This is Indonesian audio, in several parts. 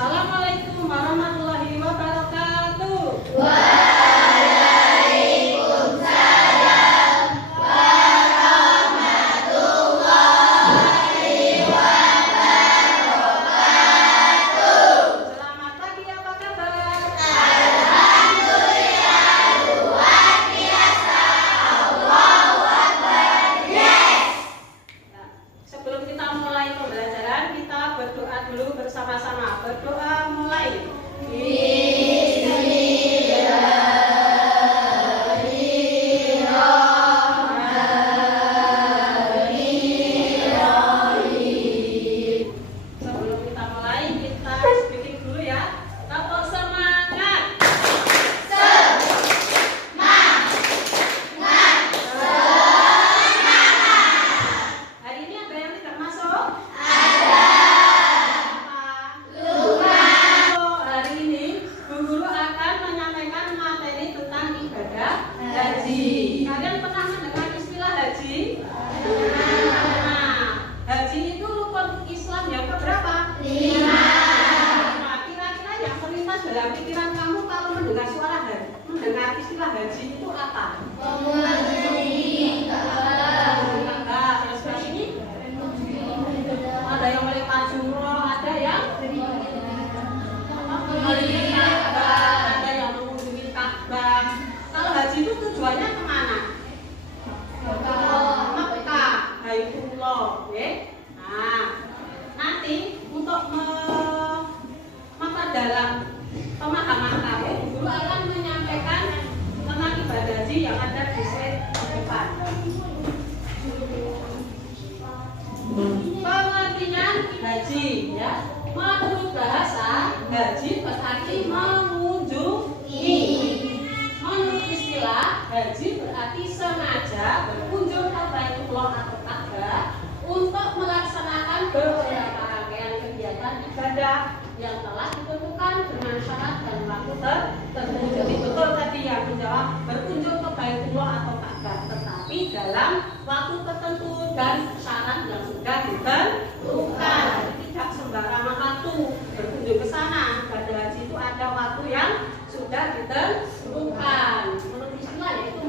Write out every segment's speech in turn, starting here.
Assalamualaikum warahmatullahi wabarakatuh. Waalaikumsalam warahmatullahi wabarakatuh. Selamat pagi, apa kabar? Alhamdulillah luar biasa. Allahu Akbar. Yes. Nah, sebelum kita mulai pembelajaran, kita berdoa dulu bersama-sama. Berdoa mulai. Sebelum kita mulai, kita speaking dulu ya. Tetap semangat. Hari ini ada yang tidak masuk? Apa? Hari ini Bu Guru akan menyampaikan materi tentang ibadah haji. Kalian pernah mendengar istilah haji? Nah, haji itu rukun Islam yang keberapa? 5. Nah, kira-kira yang terlintas dalam pikiran kamu kalau mendengar mendengar istilah haji itu apa? Nah, yang sebelah sini ada yang melempar jumroh, ada yang melihat Ka'bah, ada yang mengunjungi Ka'bah. Kalau haji itu tujuannya kemana? Mekah, Baitullah, oke? Nah, nanti untuk memperdalam pemahaman kamu, Guru akan menyampaikan tentang ibadah haji yang ada di slide depan. Pengertian haji, ya. Menurut bahasa, haji berarti mengunjungi. Menurut istilah, haji berarti sengaja berkunjung ke Baitullah atau Ka'bah untuk melaksanakan beberapa rangkaian kegiatan ibadah yang telah ditentukan dengan syarat dan waktu tertentu. Jadi betul tadi yang menjawab berkunjung ke Baitullah atau Ka'bah, tetapi dalam waktu tertentu dan syarat yang sudah ditentukan. Jadi tidak sembarangan waktu berkunjung ke sana. Ibadah haji itu ada waktu yang sudah ditentukan. Menurut istilah yaitu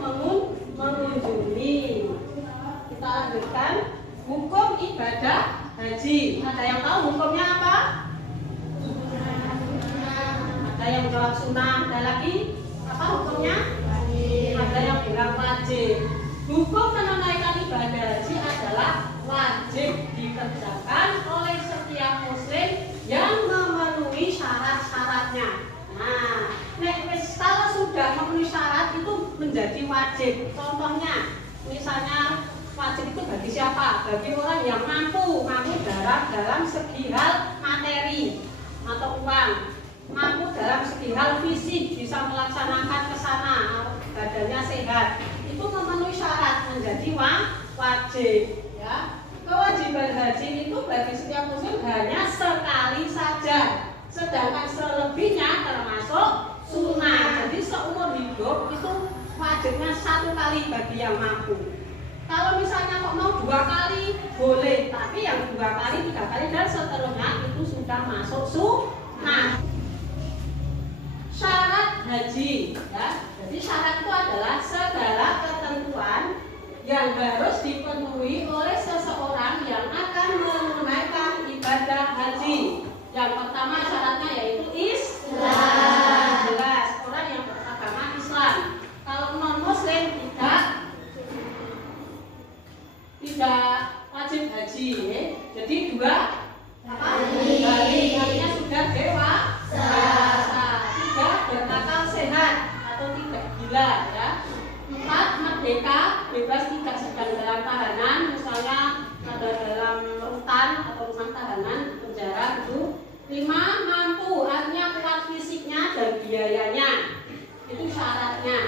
mengunjungi. Kita lanjutkan hukum ibadah haji. Ada yang tahu hukumnya apa? Ada yang jawab sunnah, ada lagi apa hukumnya? Ada yang bilang wajib. Hukum menunaikan ibadah haji adalah wajib dikerjakan oleh setiap muslim yang memenuhi syarat-syaratnya. Nah, kalau sudah memenuhi syarat itu menjadi wajib. Contohnya, misalnya wajib itu bagi siapa? Bagi orang yang mampu dalam segi hal materi atau uang, mampu dalam segi hal fisik, bisa melaksanakan ke sana, badannya sehat, itu memenuhi syarat menjadi wajib. Ya. Kewajiban haji itu bagi setiap muslim hanya sekali saja, sedangkan selebihnya termasuk sunnah. Jadi seumur hidup itu wajibnya 1 kali bagi yang mampu. Kalau misalnya kok mau 2 kali boleh, tapi yang 2 kali, 3 kali dan seterusnya itu sudah masuk sunnah. Syarat haji, ya. Jadi syarat itu adalah segala ketentuan yang harus dipenuhi oleh seseorang yang akan menunaikan ibadah haji. Yang pertama syaratnya yaitu Islam. Jelas, orang yang beragama Islam. Kalau non-muslim tidak wajib haji, ya. Jadi 2 kali, artinya sudah dewasa. 3 berakal sehat atau tidak gila, ya. 4 merdeka, bebas tidak sedang dalam tahanan, misalnya ada dalam rutan atau rumah tahanan, penjara itu. 5 mampu, artinya kuat fisiknya dan biayanya, itu syaratnya.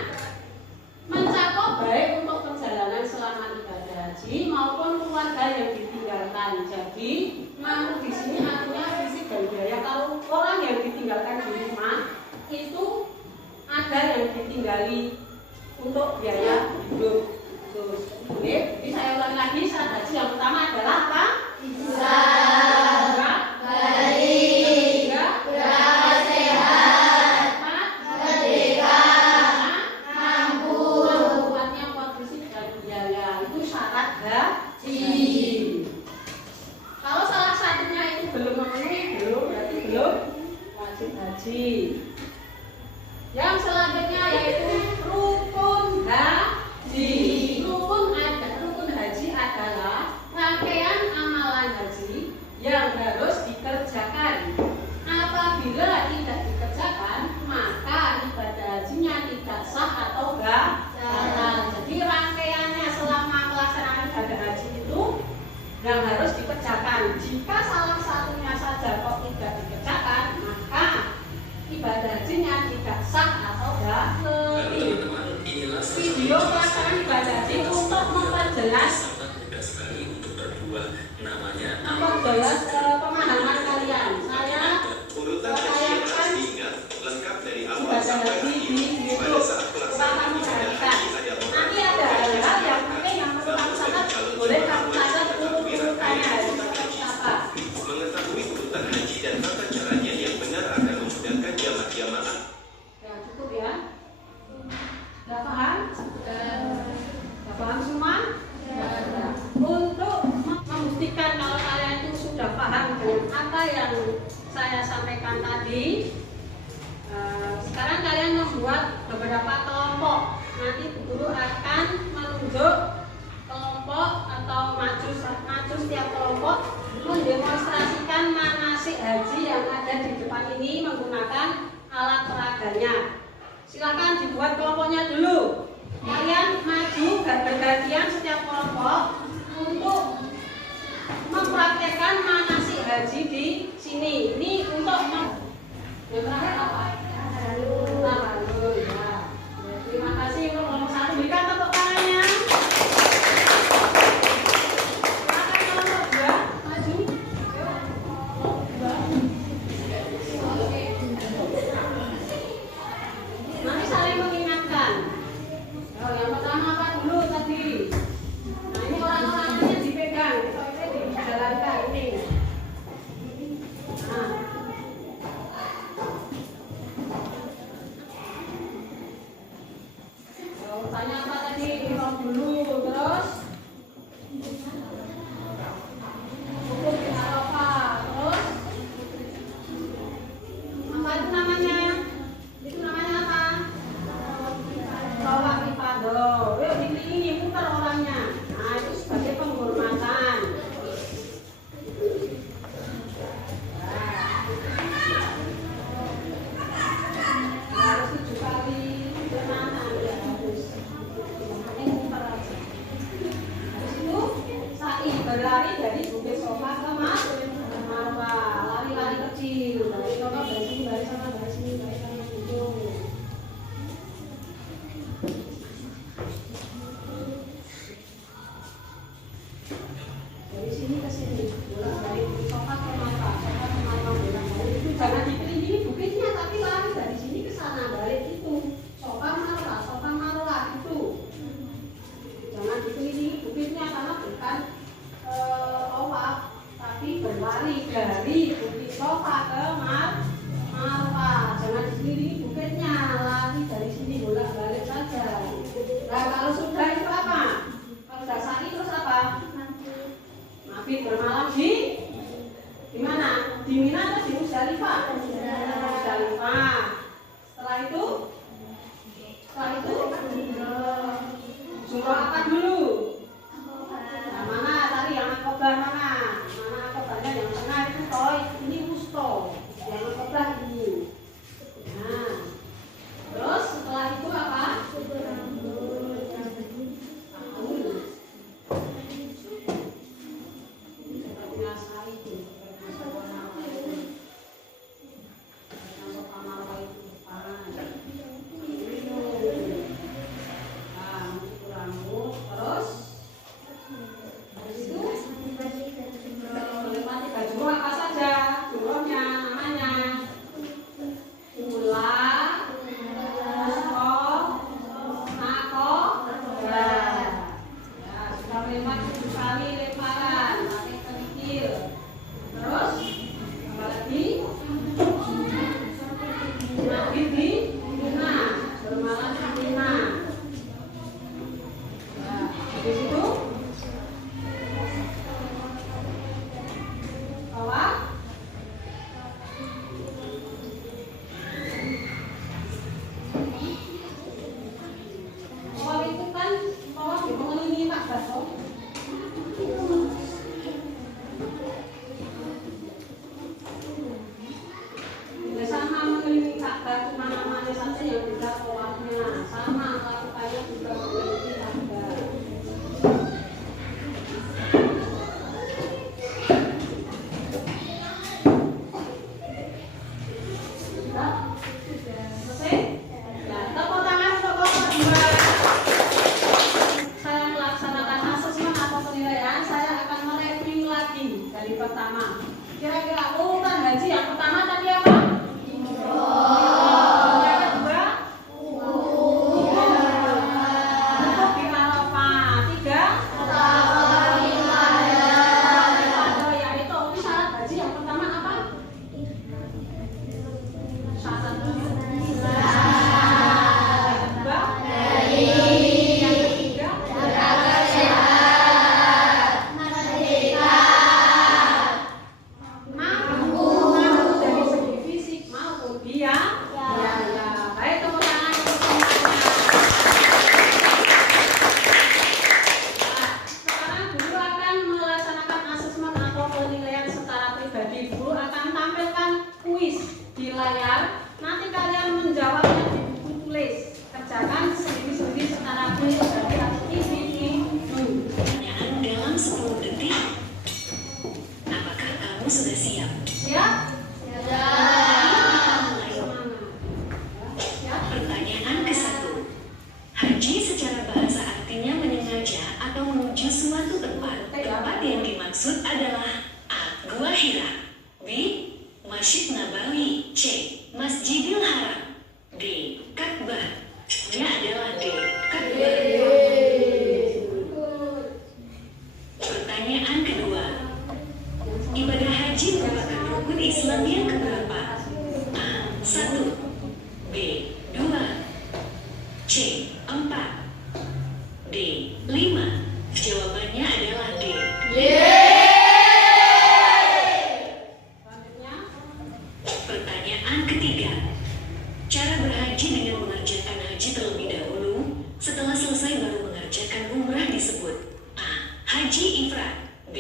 Mencakup baik untuk perjalanan selama ibadah haji maupun keluarga yang ditinggalkan. Jadi mampu di sini artinya fisik dan biaya. Kalau orang yang ditinggalkan di rumah itu ada yang ditinggali untuk biaya hidup. Terus, jadi saya ulangi lagi, syarat haji yang pertama adalah apa? Islam. Ketiga, haji. Yang selanjutnya yaitu rukun haji. Rukun haji adalah rangkaian amalan haji yang harus dikerjakan. Apabila tidak dikerjakan, maka ibadah hajinya tidak sah atau batal. Jadi rangkaiannya selama pelaksanaan ibadah haji itu yang harus dikerjakan. Jika salah satunya saja kok tidak dikerjakan, maka ibadah hajinya tidak sah atau batal. Video pelaksanaan ibadah haji untuk memperjelas pemahaman kalian. Saya tayangkan ibadah haji di YouTube. Silakan memperhatikan. Nanti ada hal-hal yang penting yang perlu kamu catat. Boleh kamu catat urutannya harus seperti apa. Mengetahui urutan haji dan tata caranya yang benar akan memudahkan jamaah-jamaah. Ya, cukup ya. Sudah paham? Sudah paham semua? Ya. Untuk membuktikan kalau kalian itu sudah paham dengan apa yang saya sampaikan tadi, sekarang kalian membuat beberapa kelompok. Nanti guru akan menunjuk kelompok atau maju setiap kelompok mendemonstrasikan manasik haji yang ada di depan ini menggunakan alat peraganya. Silakan dibuat kelompoknya dulu. Kalian maju bergantian setiap kelompok untuk mempraktekkan manasik haji di sini. Ini untuk yang terakhir apa? Tahalul. Ya. Terima kasih untuk kelompok satu. Berikan tepuk tangannya. Silakan kelompok dua maju. Nanti saling mengingatkan. Yang pertama apa dulu tadi? Nah ini orang-orangnya dipegang, ini dijalankan ini. Nah. Tanya apa tadi? Imam dulu, terus hukum di Arafah, terus apa itu namanya? Itu namanya apa? Tawaf ifadah. Yuk dikelilingi putar orangnya. Nah itu sebagai penghormatan. Harus 7 kali bernahan ya harus. Ini putar aja. Habis itu sa'i berlari dari Bukit Sofa ke Marwah. Lari-lari kecil. Dari sana dari sini, dari sana dari sini, dari sana gitu. Dari sini ke sini, bolak-balik dari Sofa ke Marwah, Sofa ke Marwah, bolak-balik itu jangan dikelilingi bukitnya, tapi lari dari sini ke sana, balik itu Sofa Marwah itu. Jangan dikelilingi bukitnya karena bukan tawaf, tapi berlari dari Bukit Sofa ke Marwah. Jangan dikelilingi bukitnya, lari dari sini bolak-balik saja. Nah kalau sudah itu apa? Kalau sudah sa'i terus apa? Mabit bermalam di mana? Di Mina atau di Musdalifah? Musdalifah. Setelah itu jumroh apa dulu? Nah, mana tadi yang akobah mana? Mana akobahnya yang tengah itu toy, ini wusto. Yang akobah ini. Nah, terus setelah itu apa? Kira-kira urutan haji yang pertama tadi apa? Yang kedua? Wukuf di Arafah. Tiga? Ya itu syarat haji yang pertama apa? Syarat sudah siap? Ya. Pertanyaan ke-1. Haji secara bahasa artinya menyengaja atau menuju suatu tempat. Tempat yang dimaksud adalah A. Gua Hira, B. Masjid Nabawi, C. Masjidil Haram, D. Ka'bah. Nya adalah D. Ka'bah. Pertanyaan kedua. Ibadah haji merupakan rukun Islam yang keberapa? A. 1, B. 2, C. 4, D. 5. Jawabannya adalah D. Selanjutnya. Pertanyaan ketiga. Cara berhaji dengan mengerjakan haji terlebih dahulu, setelah selesai baru mengerjakan umrah disebut A. Haji ifrad, B.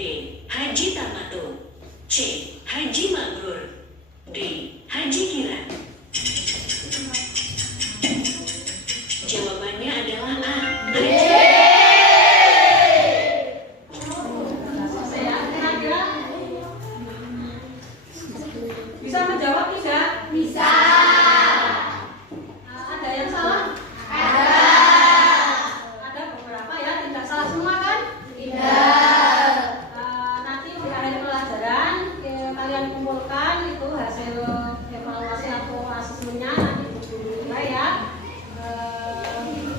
Haji tamattu, C. Haji mabrur, D. Haji kiran. Jawabannya adalah A. Haji. Selesai ya. Kira-kira bisa menjawab tidak? Bisa. Ada yang salah? Ada beberapa ya, tidak salah semua kan? Tidak. Nanti di akhir pelajaran kalian kumpulkan itu hasil evaluasi atau asesmennya nanti juga ya.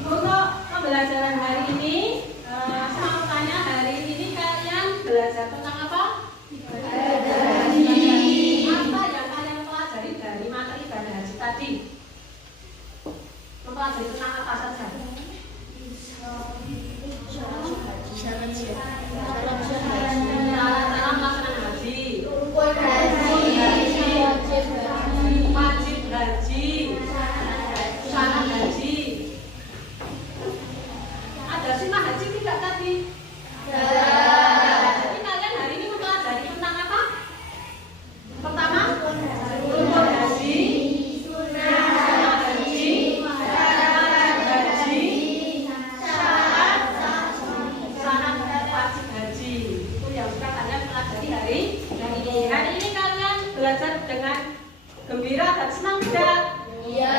Untuk pembelajaran hari ini, saya mau tanya hari ini kalian belajar tentang apa? Apa yang kalian pelajari dari materi ibadah haji tadi? Mempelajari tentang apa saja? Cara melaksanakan haji, wajib haji, syarat haji. Ada sunnah haji tidak tadi? Jadi kalian hari ini mempelajari tentang apa? Pertama, rukun haji, sunnah haji, wajib haji, syarat wajib haji. Itu yang sudah kalian pelajari hari ini. Hari ini kalian belajar dengan gembira dan senang tidak? Iya.